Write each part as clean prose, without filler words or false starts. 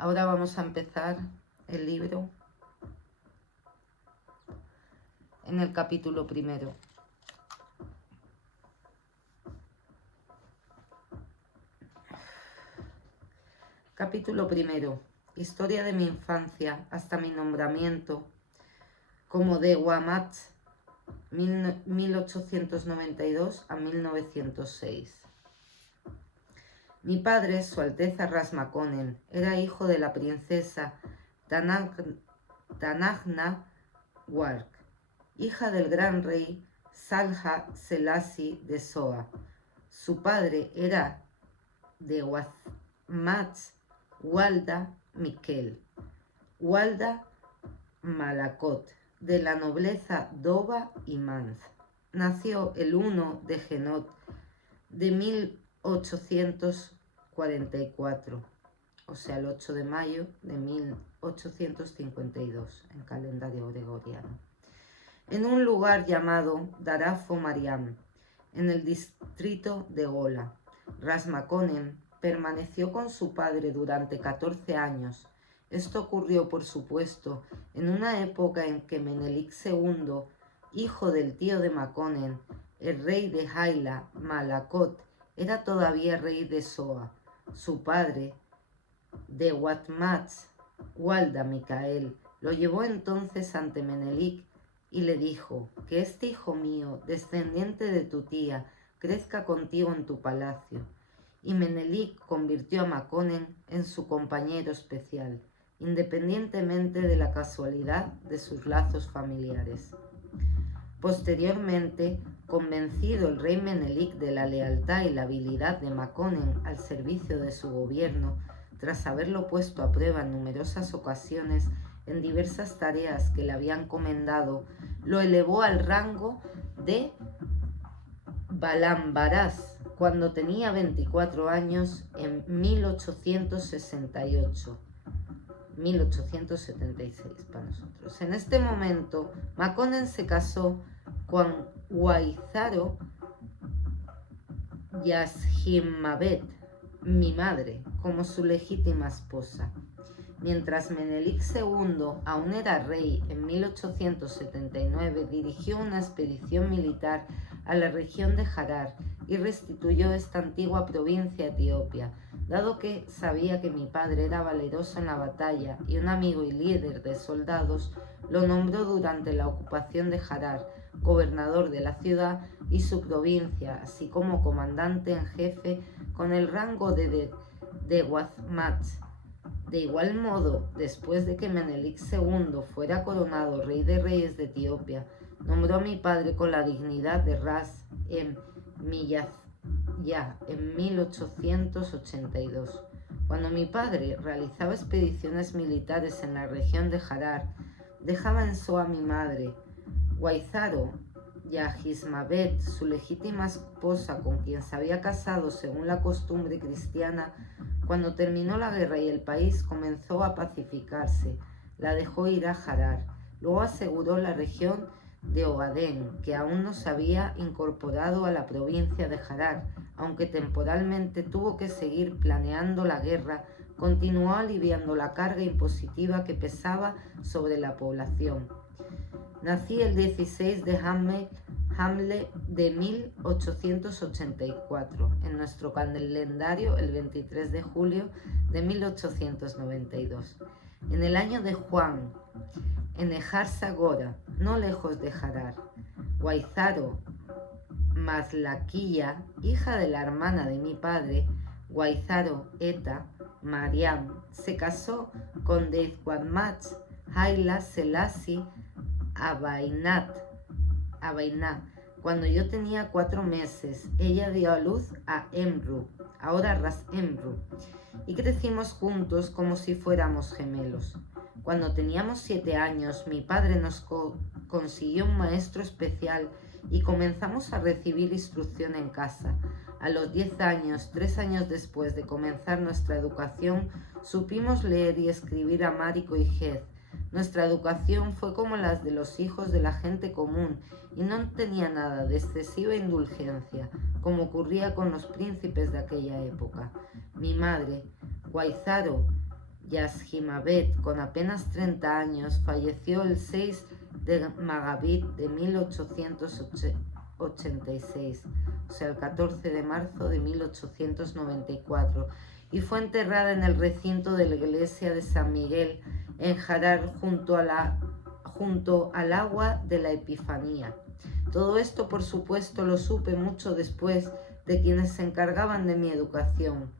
Ahora vamos a empezar el libro en el capítulo primero. Capítulo primero. Historia de mi infancia hasta mi nombramiento como de Guamat 1892 a 1906. Mi padre, Su Alteza Ras Makonnen, era hijo de la princesa Tanagna Warg, hija del gran rey Salha Selassie de Soa. Su padre era de Guazmat Walda Miquel, Walda Malakot, de la nobleza Doba y Manz. Nació el 1 de Genot de 1844, o sea, el 8 de mayo de 1852, en calendario gregoriano, en un lugar llamado Darafo Mariam, en el distrito de Gola. Ras Makonnen permaneció con su padre durante 14 años. Esto ocurrió, por supuesto, en una época en que Menelik II, hijo del tío de Makonnen, el rey de Haila, Malakot, era todavía rey de Soa. Su padre, de Guatmatz, Walda Micael, lo llevó entonces ante Menelik y le dijo: que este hijo mío, descendiente de tu tía, crezca contigo en tu palacio. Y Menelik convirtió a Makonnen en su compañero especial, independientemente de la casualidad de sus lazos familiares. Posteriormente, convencido el rey Menelik de la lealtad y la habilidad de Makonnen al servicio de su gobierno, tras haberlo puesto a prueba en numerosas ocasiones en diversas tareas que le habían encomendado, lo elevó al rango de Balambaraz cuando tenía 24 años en 1876 para nosotros. En este momento, Makonnen se casó con Guaizaro Yashimabet, mi madre, como su legítima esposa. Mientras Menelik II aún era rey, en 1879 dirigió una expedición militar a la región de Harar y restituyó esta antigua provincia a Etiopía. Dado que sabía que mi padre era valeroso en la batalla y un amigo y líder de soldados, lo nombró durante la ocupación de Harar gobernador de la ciudad y su provincia, así como comandante en jefe con el rango de Guazmatz. De igual modo, después de que Menelik II fuera coronado rey de reyes de Etiopía, nombró a mi padre con la dignidad de Ras en 1882. Cuando mi padre realizaba expediciones militares en la región de Harar, dejaba en Soa a mi madre, Guaizaro Yahismabet, su legítima esposa con quien se había casado según la costumbre cristiana. Cuando terminó la guerra y el país comenzó a pacificarse, la dejó ir a Harar. Luego aseguró la región de Ogaden, que aún no se había incorporado a la provincia de Harar, aunque temporalmente tuvo que seguir planeando la guerra. Continuó aliviando la carga impositiva que pesaba sobre la población. Nací el 16 de Hamle de 1884, en nuestro calendario el 23 de julio de 1892, en el año de Juan, en Ejar Sagora, no lejos de Harar. Guaizaro Mazlaquilla, hija de la hermana de mi padre, Guaizaro Eta Mariam, se casó con Deizguadmatz Haila Selassie Abainat. Cuando yo tenía 4 meses, ella dio a luz a Emru, ahora Ras Emru, y crecimos juntos como si fuéramos gemelos. Cuando teníamos 7 años, mi padre nos consiguió un maestro especial y comenzamos a recibir instrucción en casa. A los 10 años, 3 años después de comenzar nuestra educación, supimos leer y escribir amárico y gez. Nuestra educación fue como las de los hijos de la gente común y no tenía nada de excesiva indulgencia, como ocurría con los príncipes de aquella época. Mi madre, Guaizaro Yashimabet, con apenas 30 años, falleció el 6 de Magavit de 1886, o sea, el 14 de marzo de 1894, y fue enterrada en el recinto de la iglesia de San Miguel en Harar junto al agua de la Epifanía. Todo esto, por supuesto, lo supe mucho después de quienes se encargaban de mi educación.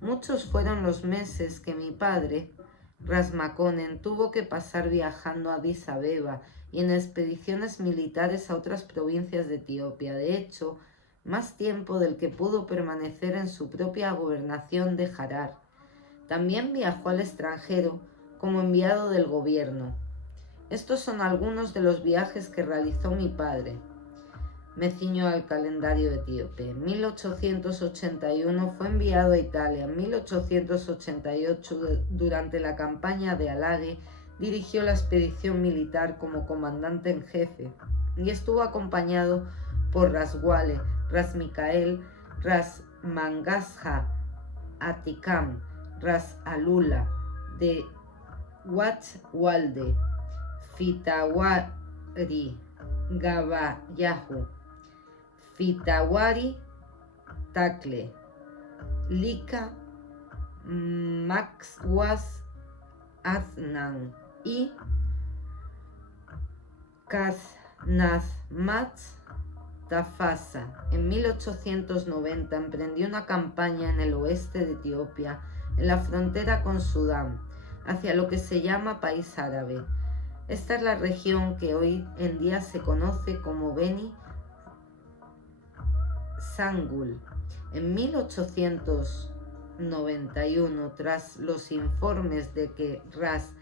Muchos fueron los meses que mi padre, Ras Makonnen, tuvo que pasar viajando a Addis Abeba y en expediciones militares a otras provincias de Etiopía. De hecho, más tiempo del que pudo permanecer en su propia gobernación de Harar. También viajó al extranjero como enviado del gobierno. Estos son algunos de los viajes que realizó mi padre. Me ciño al calendario etíope. En 1881 fue enviado a Italia. En 1888, durante la campaña de Alaghe, dirigió la expedición militar como comandante en jefe y estuvo acompañado por Ras Wale, Ras Mikael, Ras Mangasha Atikam, Ras Alula de Wat Walde, Fitawari Gabayahu, Fitawari Takle, Lika Maxwas Aznan y Kaznazmatz Tafasa. En 1890 emprendió una campaña en el oeste de Etiopía, en la frontera con Sudán, hacia lo que se llama País Árabe. Esta es la región que hoy en día se conoce como Beni Sangul. En 1891, tras los informes de que Ras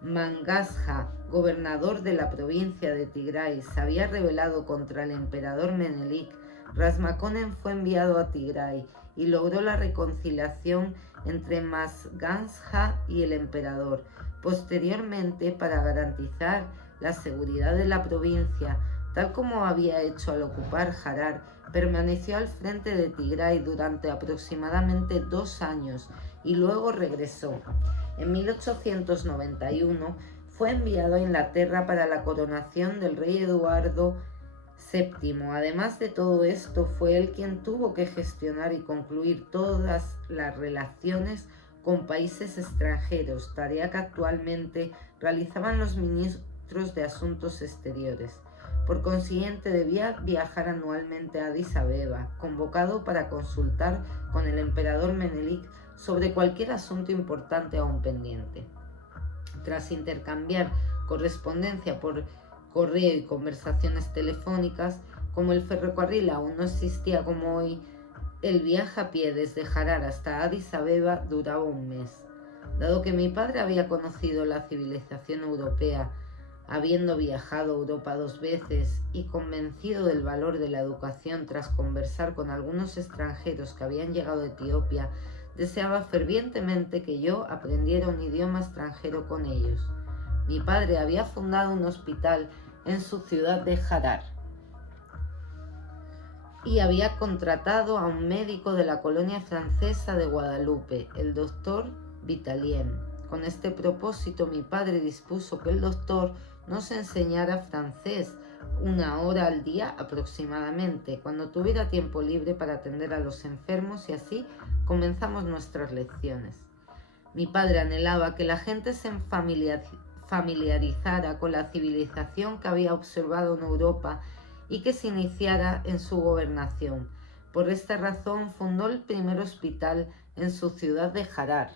Mangasha, gobernador de la provincia de Tigray, se había rebelado contra el emperador Menelik, Ras Makonnen fue enviado a Tigray y logró la reconciliación entre Mangasha y el emperador. Posteriormente, para garantizar la seguridad de la provincia, tal como había hecho al ocupar Harar, permaneció al frente de Tigray durante aproximadamente 2 años y luego regresó. En 1891 fue enviado a Inglaterra para la coronación del rey Eduardo VII. Además de todo esto, fue él quien tuvo que gestionar y concluir todas las relaciones con países extranjeros, tarea que actualmente realizaban los ministros de Asuntos Exteriores. Por consiguiente, debía viajar anualmente a Addis Abeba, convocado para consultar con el emperador Menelik sobre cualquier asunto importante aún pendiente. Tras intercambiar correspondencia por correo y conversaciones telefónicas, como el ferrocarril aún no existía como hoy, el viaje a pie desde Harar hasta Addis Abeba duraba un mes. Dado que mi padre había conocido la civilización europea, habiendo viajado a Europa 2 veces y convencido del valor de la educación tras conversar con algunos extranjeros que habían llegado a Etiopía, deseaba fervientemente que yo aprendiera un idioma extranjero con ellos. Mi padre había fundado un hospital en su ciudad de Harar y había contratado a un médico de la colonia francesa de Guadalupe, el doctor Vitalien. Con este propósito, mi padre dispuso que el doctor nos enseñara francés 1 hora al día aproximadamente, cuando tuviera tiempo libre para atender a los enfermos, y así comenzamos nuestras lecciones. Mi padre anhelaba que la gente se familiarizara con la civilización que había observado en Europa y que se iniciara en su gobernación. Por esta razón fundó el primer hospital en su ciudad de Harar.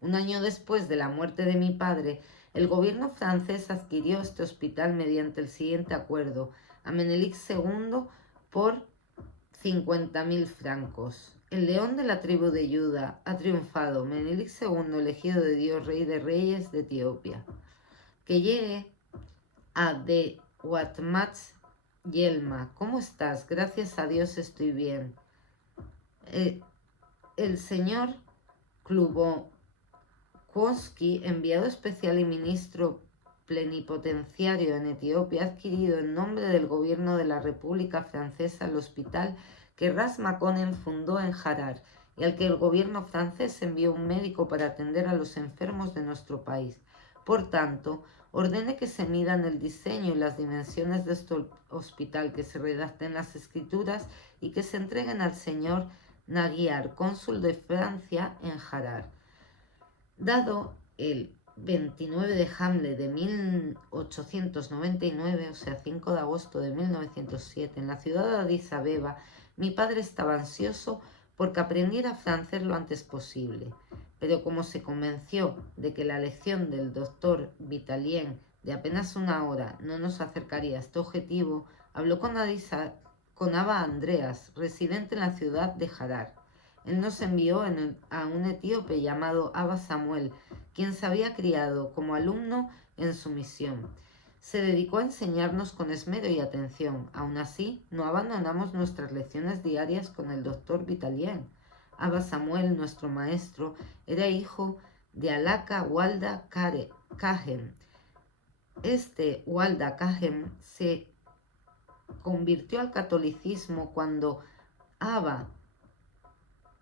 Un año después de la muerte de mi padre, el gobierno francés adquirió este hospital mediante el siguiente acuerdo: a Menelik II por 50.000 francos. El león de la tribu de Judá ha triunfado. Menelik II, elegido de Dios, rey de reyes de Etiopía. Que llegue a de Watmatz Yelma. ¿Cómo estás? Gracias a Dios estoy bien. El señor Klubokowski, enviado especial y ministro plenipotenciario en Etiopía, ha adquirido en nombre del gobierno de la República Francesa el hospital que Ras Makonnen fundó en Harar y al que el gobierno francés envió un médico para atender a los enfermos de nuestro país. Por tanto, ordene que se midan el diseño y las dimensiones de este hospital, que se redacten las escrituras y que se entreguen al señor Naguiar, cónsul de Francia en Harar. Dado el 29 de Hamle de 1899, o sea, 5 de agosto de 1907, en la ciudad de Addis Abeba, mi padre estaba ansioso porque aprendiera francés lo antes posible. Pero como se convenció de que la lección del doctor Vitalien de apenas una hora no nos acercaría a este objetivo, habló con Abba Andreas, residente en la ciudad de Harar. Él nos envió a un etíope llamado Abba Samuel, quien se había criado como alumno en su misión. Se dedicó a enseñarnos con esmero y atención. Aún así, no abandonamos nuestras lecciones diarias con el doctor Vitalien. Abba Samuel, nuestro maestro, era hijo de Alaka Walda Kahem. Este Walda Kahem se convirtió al catolicismo cuando Abba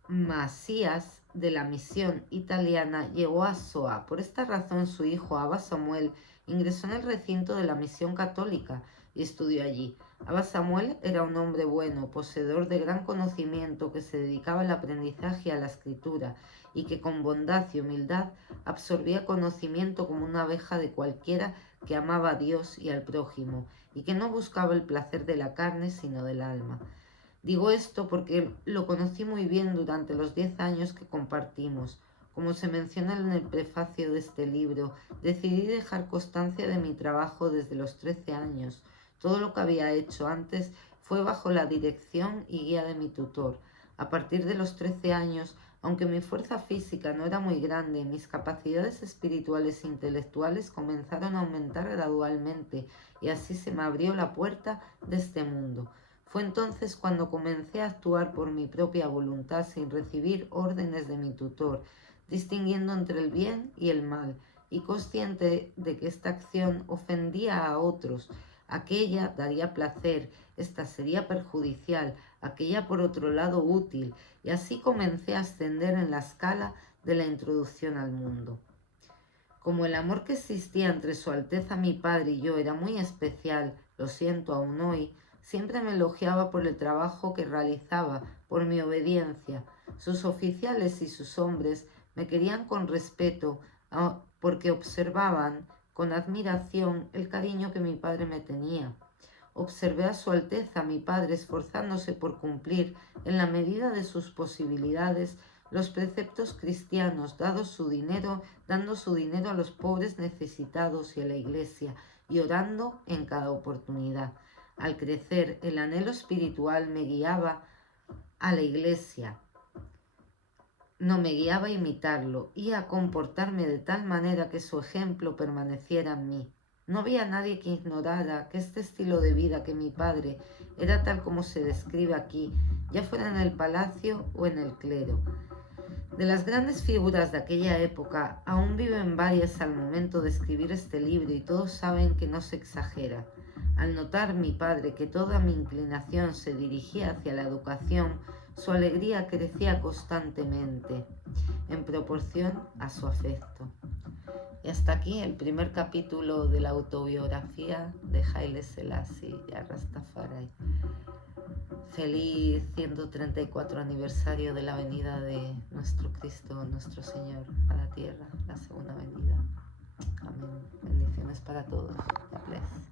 Masías de la misión italiana llegó a Soa. Por esta razón su hijo Abba Samuel ingresó en el recinto de la misión católica y estudió allí. Abba Samuel era un hombre bueno, poseedor de gran conocimiento, que se dedicaba al aprendizaje y a la escritura y que con bondad y humildad absorbía conocimiento como una abeja de cualquiera que amaba a Dios y al prójimo y que no buscaba el placer de la carne sino del alma. Digo esto porque lo conocí muy bien durante los 10 años que compartimos. Como se menciona en el prefacio de este libro, decidí dejar constancia de mi trabajo desde los 13 años. Todo lo que había hecho antes fue bajo la dirección y guía de mi tutor. A partir de los 13 años, aunque mi fuerza física no era muy grande, mis capacidades espirituales e intelectuales comenzaron a aumentar gradualmente y así se me abrió la puerta de este mundo. Fue entonces cuando comencé a actuar por mi propia voluntad sin recibir órdenes de mi tutor, distinguiendo entre el bien y el mal, y consciente de que esta acción ofendía a otros. Aquella daría placer, esta sería perjudicial, aquella por otro lado útil, y así comencé a ascender en la escala de la introducción al mundo. Como el amor que existía entre Su Alteza mi padre y yo era muy especial, lo siento aún hoy, siempre me elogiaba por el trabajo que realizaba, por mi obediencia. Sus oficiales y sus hombres me querían con respeto porque observaban con admiración el cariño que mi padre me tenía. Observé a Su Alteza mi padre esforzándose por cumplir, en la medida de sus posibilidades, los preceptos cristianos, dando su dinero a los pobres necesitados y a la iglesia, y orando en cada oportunidad. Al crecer, el anhelo espiritual me guiaba a la iglesia. No me guiaba a imitarlo y a comportarme de tal manera que su ejemplo permaneciera en mí. No había nadie que ignorara que este estilo de vida que mi padre era tal como se describe aquí, ya fuera en el palacio o en el clero. De las grandes figuras de aquella época, aún viven varias al momento de escribir este libro y todos saben que no se exagera. Al notar mi padre que toda mi inclinación se dirigía hacia la educación, su alegría crecía constantemente, en proporción a su afecto. Y hasta aquí el primer capítulo de la autobiografía de Haile Selassie Rastafari. Feliz 134 aniversario de la venida de nuestro Cristo, nuestro Señor, a la tierra, la segunda venida. Amén. Bendiciones para todos. God bless.